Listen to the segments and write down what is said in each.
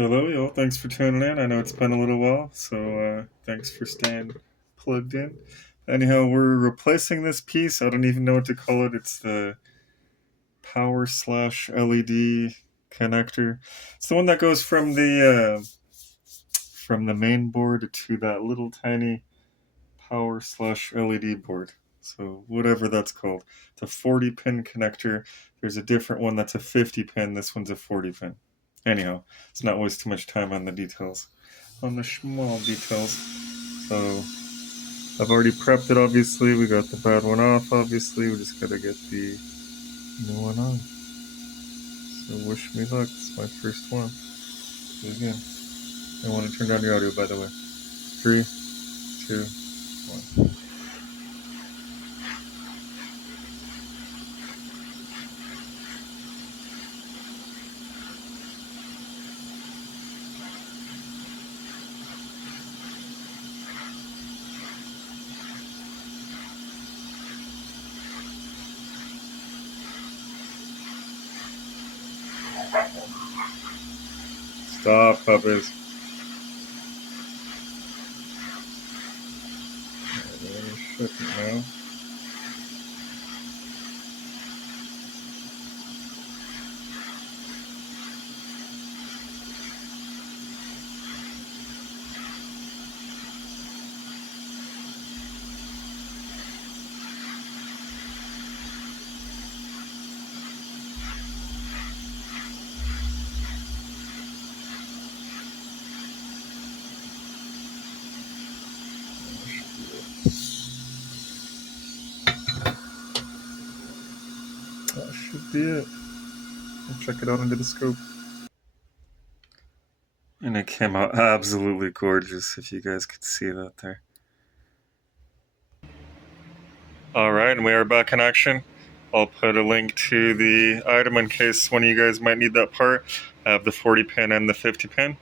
Hello, y'all. Thanks for tuning in. I know it's been a little while, so thanks for staying plugged in. Anyhow, we're replacing this piece. I don't even know what to call it. It's the power slash LED connector. It's the one that goes from the main board to that little tiny power slash LED board. So whatever that's called. It's a 40 pin connector. There's a different one that's a 50 pin. This one's a 40 pin. Anyhow, let's not waste too much time on the details. On the small details. So I've already prepped it, obviously. We got the bad one off, obviously. We just gotta get the new one on. So wish me luck. It's my first one. Do it again. I want to turn down your audio, by the way. 3, 2, 1. Stop, puppies. Shut it now. That should be it. I'll check it out under the scope. And it came out absolutely gorgeous, if you guys could see that there. Alright, and we are back in action. I'll put a link to the item in case one of you guys might need that part. I have the 40 pin and the 50 pin.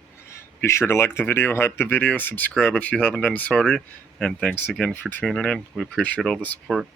Be sure to like the video, hype the video, subscribe if you haven't done so already, and thanks again for tuning in. We appreciate all the support.